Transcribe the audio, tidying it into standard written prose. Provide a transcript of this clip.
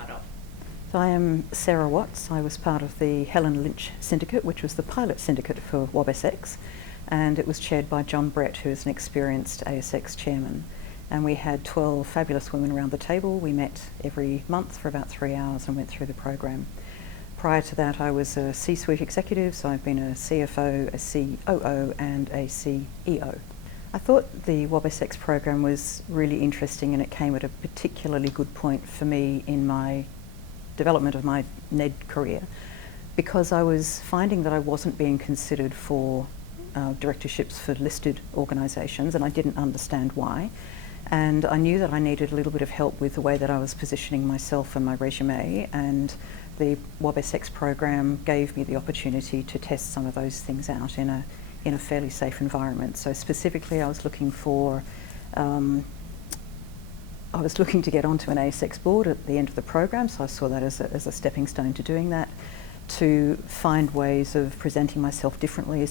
part of? So I am Sara Watts. I was part of the Helen Lynch Syndicate, which was the pilot syndicate for WOBSX, and it was chaired by John Brett, who is an experienced ASX chairman. And we had 12 fabulous women around the table. We met every month for about 3 hours and went through the program. Prior to that, I was a C-suite executive, so I've been a CFO, a COO and a CEO. I thought the WOBSX program was really interesting, and it came at a particularly good point for me in my development of my NED career, because I was finding that I wasn't being considered for directorships for listed organisations, and I didn't understand why. And I knew that I needed a little bit of help with the way that I was positioning myself and my resume, and the WOBSX program gave me the opportunity to test some of those things out in a fairly safe environment. So specifically, I was looking to get onto an ASX board at the end of the program, so I saw that as a stepping stone to doing that, to find ways of presenting myself differently,